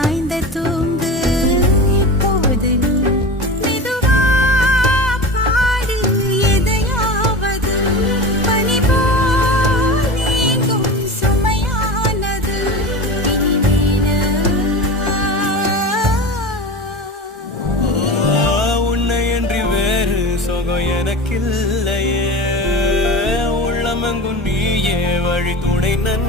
சாய்ந்த தூங்கு எப்போது மெதுவா பாடு எதையாவது பனி போல் நீங்கும் சுமையானது உன்னை என்று வேறு சொகம் எனக்கில்லையே உள்ளமெங்கும் நீயே வழி துணை நன்